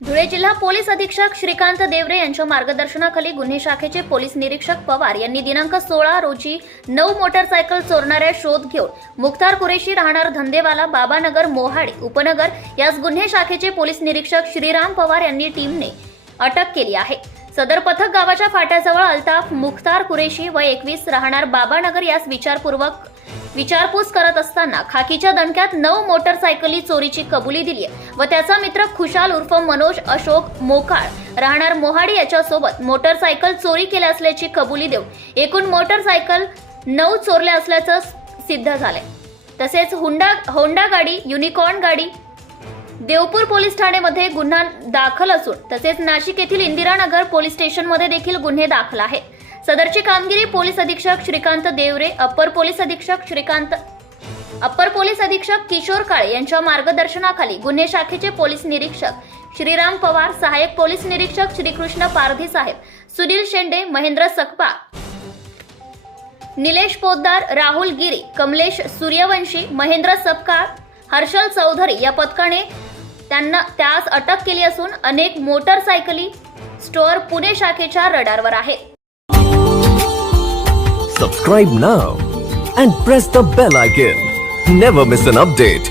धुळे जिल्हा पोलीस अधीक्षक श्रीकांत देवरे यांच्या मार्गदर्शनाखाली गुन्हे शाखेचे पोलीस निरीक्षक पवार यांनी दिनांक सोळा रोजी नऊ मोटरसायकल चोरणाऱ्या शोध घेऊन मुख्तार कुरेशी राहणार धंदेवाला बाबानगर मोहाडी उपनगर यास गुन्हे शाखेचे पोलीस निरीक्षक श्रीराम पवार यांनी टीमने अटक केली आहे. सदर पथक गावाच्या फाट्याजवळ अल्ताफ मुख्तार कुरेशी व एकवीस राहणार बाबानगर यास विचारपूर्वक विचारपूस करत असताना खाकीच्या दणक्यात नऊ मोटरसायकली चोरीची कबुली दिली आहे. व त्याचा मित्र खुशाल उर्फ मनोज अशोक मोकाळ राहणार मोहाडी याच्यासोबत मोटरसायकल चोरी केल्या असल्याची कबुली देऊन एकूण मोटरसायकल नऊ चोरल्या असल्याचं सिद्ध झालंय. तसेच हुंडा होंडा गाडी युनिकॉर्न गाडी देवपूर पोलीस ठाणेमध्ये गुन्हा दाखल असून तसेच नाशिक येथील इंदिरानगर पोलीस स्टेशनमध्ये देखील गुन्हे दाखल आहेत. सदरची कामगिरी पोलीस अधीक्षक श्रीकांत देवरे अप्पर पोलीस अधीक्षक श्रीकांत अप्पर पोलीस अधीक्षक किशोर काळे यांच्या मार्गदर्शनाखाली गुन्हे शाखेचे पोलीस निरीक्षक श्रीराम पवार सहाय्यक पोलीस निरीक्षक श्रीकृष्ण पारधी साहेब सुनील शेंडे महेंद्र सकपा निलेश पोद्दार राहुल गिरी कमलेश सूर्यवंशी महेंद्र सपकाळ हर्षल चौधरी या पथकाने त्यांना त्यास अटक केली असून अनेक मोटरसायकली स्टोअर पुणे शाखेच्या रडारवर आहे. सबस्क्राईब ना and press the bell icon never miss an update